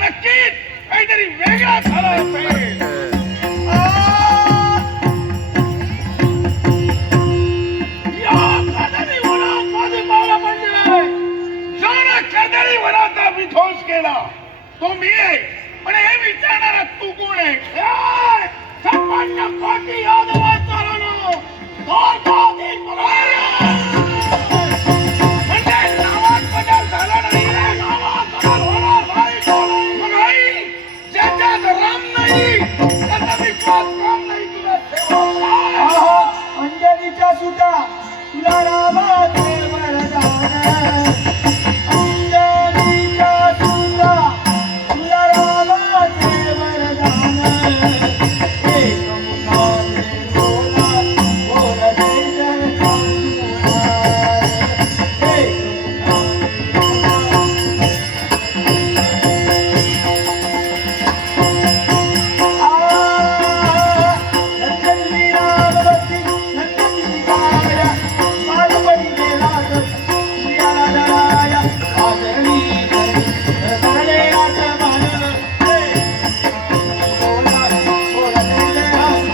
नक्कीच काहीतरी वेगळा झाला असेल. या कदळी वनात माझे बाळ पडले. ज्याने कदळी वनाचा विध्वंस केला तो मी आहे. पण हे विचारणारा तू कोण आहे? छप्पन्न कोटी यादवाचा रणो दोन कोटी म्हणजे नावात बदल झाला नाही रे. नावात बदल होणार नाही. ज्याच्यात राम नाही त्याचा विश्वास राम नाही. तुला ठेवा अंजलीच्या सुद्धा तुला रामाचे वरदान. अंजलीच्या सुद्धा तुला रामाचे वरदान. एक मुखाने बोला बोलते जन संतुमार. एक नंदनी रामवती नंदनी गाया मालवणी गेला प्रियाला डराया आदरणी करले आत्मान. बोला बोलते जन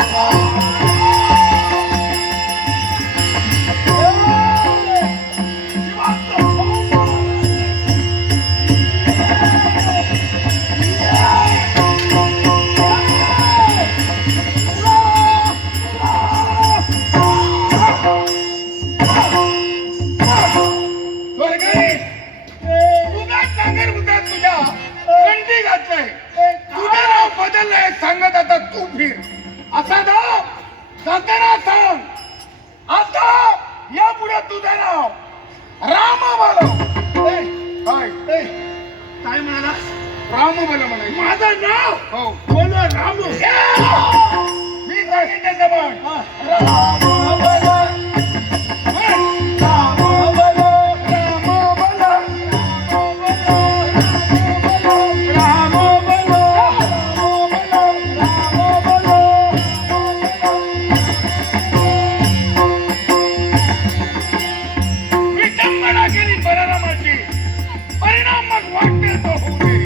सांगत आता तू फिर असा नाव जाताना सांग. आता यापुढे तुझं नाव राम बोलव. काय म्हणाला? राम बोल म्हणा. माझं नाव हो बोल राम. मी सांगितलं जवळ